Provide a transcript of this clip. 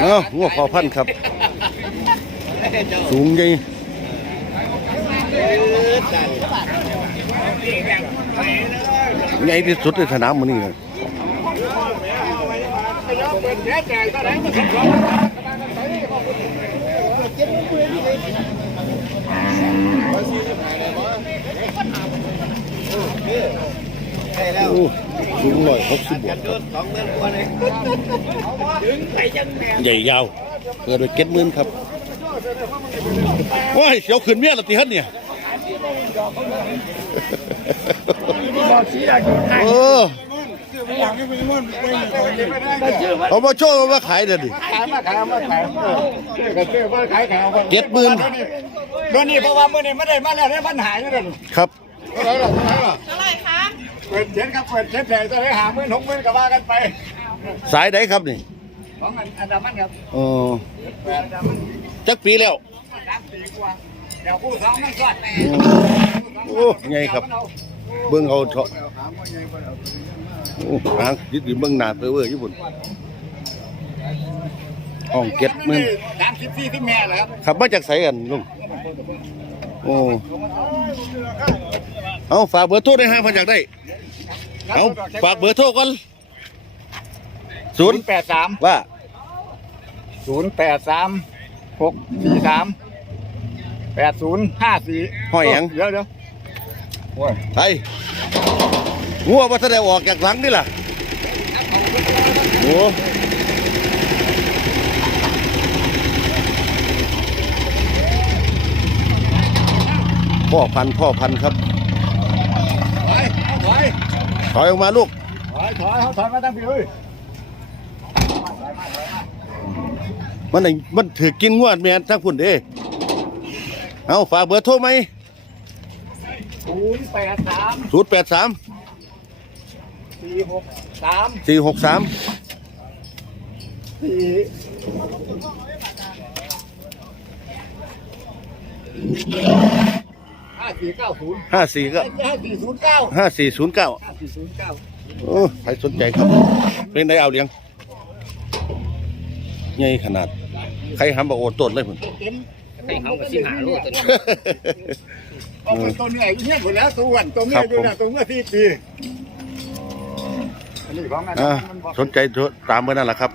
เอ้างัวพอพันธ์ครับ สูงใหญ่ใหญ่ที่สุดในสนามมันนี่เลย โอ้สูงร้อยหกสิบบวกครับใหญ่ยาวเกิดไปเก็ดหมื่นครับโอ้ยเสียวขึ้นเมียละตีฮันเนี่ยเออเอามาโชว์เอามาขายเดี๋ยวดิขายมาขายมาขายเชื่อกันเชื่อว่าขายขายเอาเก็ดหมื่นเดี๋ยวนี้เพราะว่ามื่อนี้ไม่ได้มาแล้วได้ปัญหาอยู่เด่นครับเท่าไหร่หรอเท่าไหร่หรอ ปิดเจ็ดครับเปิดเจ็ดใหญ่จะได้หาหมื่นหกหมื่นก็ว่ากันไปสายไหนครับนี่ของอันอันดามันครับอ๋ออันดามันจักปีแล้วสามสี่กว่าเดี๋ยวผู้สองมันก่อนโอ้ใหญ่ครับ เบิ่งเอาเถาะโอ้หางยึดอยู่เบิ่งหน้าเปื้อเว้ยญี่ปุ่นห้องเก็ดหมื่นสามสิบสี่ที่แม่เหรอครับขับมาจากไสกันลุงโอ้เอาฝากเบอร์โทรได้ห้าพันอยากได้ เอาฝากเบอร์โทรก่อนศูศูนนย์ย์แปดสามว่าศูนย์แปดสามหกสี่สามแปดศูนย์ห้าสี่ห้อยหยังเดี๋ยวเดี๋ยวโอ้ยไทยงัวมาแสดงออกจากหลังนี่ล่ะโอ้พ่อพันธุ์พ่อพันธุ์ครับถอยถอย ถอยออกมาลูก ถอยถอยเขาถอยมาตั้งพี่เอ้ยมันไหนมันถือกินงวดแมนทั้งพุ่นเด้เอาฝากเบอร์โทรไหมศูนย์แปดสามศูนย์แปดสามสี่หกสามสี่หกสามสี่ ห้าสี่เก้าศูนย์ห้าสี่ก็ห้าสี่ศูนย์เก้าห้าสี่ศูนย์เก้าห้าสี่ศูนย์เก้าโอ้ใครสนใจครับ เป็นได้เอาเลี้ยงใหญ่ขนาด ใครหำบอกโอดต้นเลยพุ่นเต็มไข่เฮากับสิหาโลตัวนี้เอาเป็นตัวเหนื่อยอยู่เนี่ยหมดแล้วตัวอ้วนตัวเมื่อยอยู่นะตัวเมื่อสี่ปีอันนี้ของอันอ่านั้นมันบอกสนใจโทรตามเบอร์นั่นแหละครับ